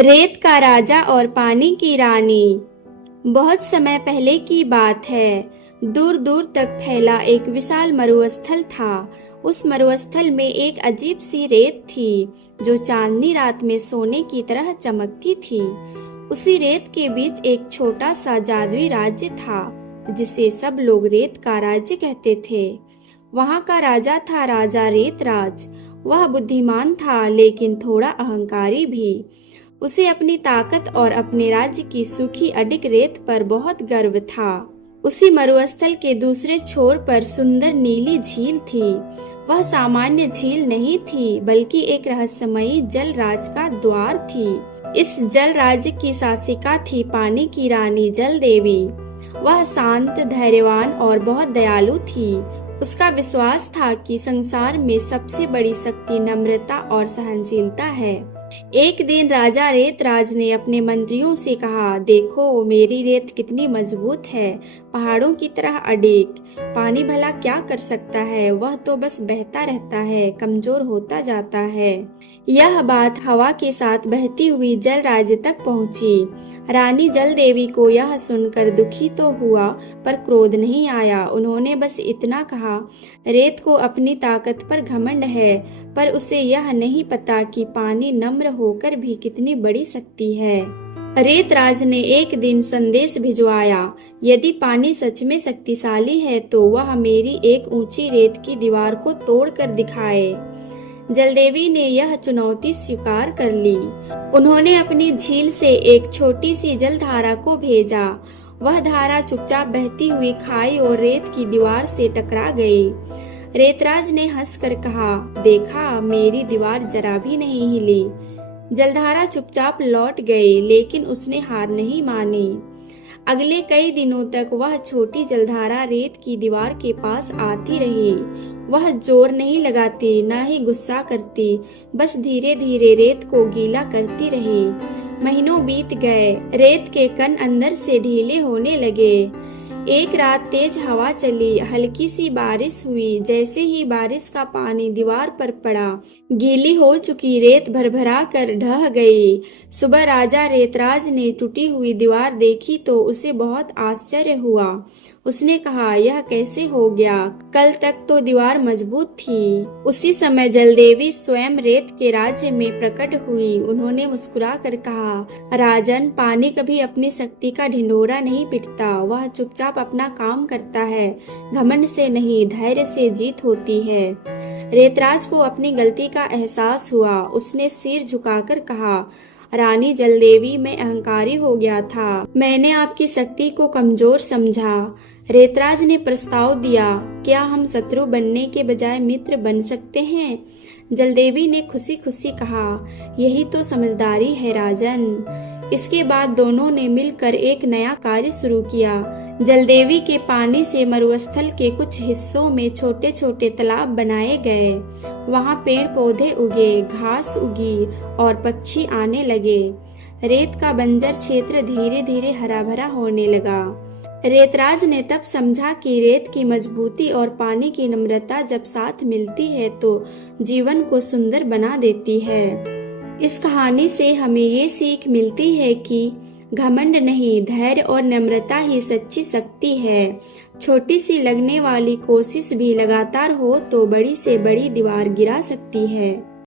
रेत का राजा और पानी की रानी। बहुत समय पहले की बात है। दूर दूर तक फैला एक विशाल मरुस्थल था। उस मरुस्थल में एक अजीब सी रेत थी जो चांदनी रात में सोने की तरह चमकती थी। उसी रेत के बीच एक छोटा सा जादुई राज्य था जिसे सब लोग रेत का राज्य कहते थे। वहाँ का राजा था राजा रेतराज। वह बुद्धिमान था लेकिन थोड़ा अहंकारी भी। उसे अपनी ताकत और अपने राज्य की सूखी अडिग रेत पर बहुत गर्व था। उसी मरुस्थल के दूसरे छोर पर सुंदर नीली झील थी। वह सामान्य झील नहीं थी बल्कि एक रहस्यमयी जल राज का द्वार थी। इस जल राज्य की शासिका थी पानी की रानी जल देवी। वह शांत, धैर्यवान और बहुत दयालु थी। उसका विश्वास था कि संसार में सबसे बड़ी शक्ति नम्रता और सहनशीलता है। एक दिन राजा रेतराज ने अपने मंत्रियों से कहा, देखो मेरी रेत कितनी मजबूत है, पहाड़ों की तरह अडिग। पानी भला क्या कर सकता है, वह तो बस बहता रहता है, कमजोर होता जाता है। यह बात हवा के साथ बहती हुई जल राज्य तक पहुंची। रानी जल देवी को यह सुनकर दुखी तो हुआ पर क्रोध नहीं आया। उन्होंने बस इतना कहा, रेत को अपनी ताकत पर घमंड है, पर उसे यह नहीं पता कि पानी नम्र होकर भी कितनी बड़ी शक्ति है। रेतराज ने एक दिन संदेश भिजवाया, यदि पानी सच में शक्तिशाली है तो वह मेरी एक ऊंची रेत की दीवार को तोड़कर दिखाए। जलदेवी ने यह चुनौती स्वीकार कर ली। उन्होंने अपनी झील से एक छोटी सी जलधारा को भेजा। वह धारा चुपचाप बहती हुई खाई और रेत की दीवार से टकरा गई। रेतराज ने हंसकर कहा, देखा मेरी दीवार जरा भी नहीं हिली। जलधारा चुपचाप लौट गई लेकिन उसने हार नहीं मानी। अगले कई दिनों तक वह छोटी जलधारा रेत की दीवार के पास आती रही। वह जोर नहीं लगाती, न ही गुस्सा करती, बस धीरे धीरे रेत को गीला करती रही। महीनों बीत गए, रेत के कण अंदर से ढीले होने लगे। एक रात तेज हवा चली, हल्की सी बारिश हुई। जैसे ही बारिश का पानी दीवार पर पड़ा, गीली हो चुकी रेत भरभरा कर ढह गई। सुबह राजा रेतराज ने टूटी हुई दीवार देखी तो उसे बहुत आश्चर्य हुआ। उसने कहा, यह कैसे हो गया? कल तक तो दीवार मजबूत थी। उसी समय जलदेवी स्वयं रेत के राज्य में प्रकट हुई। उन्होंने मुस्कुराकर कहा, राजन, पानी कभी अपनी शक्ति का ढिंढोरा नहीं पीटता, वह चुपचाप अपना काम करता है। घमंड से नहीं, धैर्य से जीत होती है। रेतराज को अपनी गलती का एहसास हुआ। उसने सिर झुकाकर कहा, रानी जलदेवी, मैं अहंकारी हो गया था। मैंने आपकी शक्ति को कमजोर समझा। रेतराज ने प्रस्ताव दिया, क्या हम शत्रु बनने के बजाय मित्र बन सकते हैं? जलदेवी ने खुशी खुशी कहा, यही तो समझदारी है राजन। इसके बाद दोनों ने मिलकर एक नया कार्य शुरू किया। जलदेवी के पानी से मरुस्थल के कुछ हिस्सों में छोटे छोटे तालाब बनाए गए। वहाँ पेड़ पौधे उगे, घास उगी और पक्षी आने लगे। रेत का बंजर क्षेत्र धीरे धीरे हरा भरा होने लगा। रेतराज ने तब समझा कि रेत की मजबूती और पानी की नम्रता जब साथ मिलती है तो जीवन को सुंदर बना देती है। इस कहानी से हमें ये सीख मिलती है कि घमंड नहीं, धैर्य और नम्रता ही सच्ची शक्ति है। छोटी सी लगने वाली कोशिश भी लगातार हो तो बड़ी से बड़ी दीवार गिरा सकती है।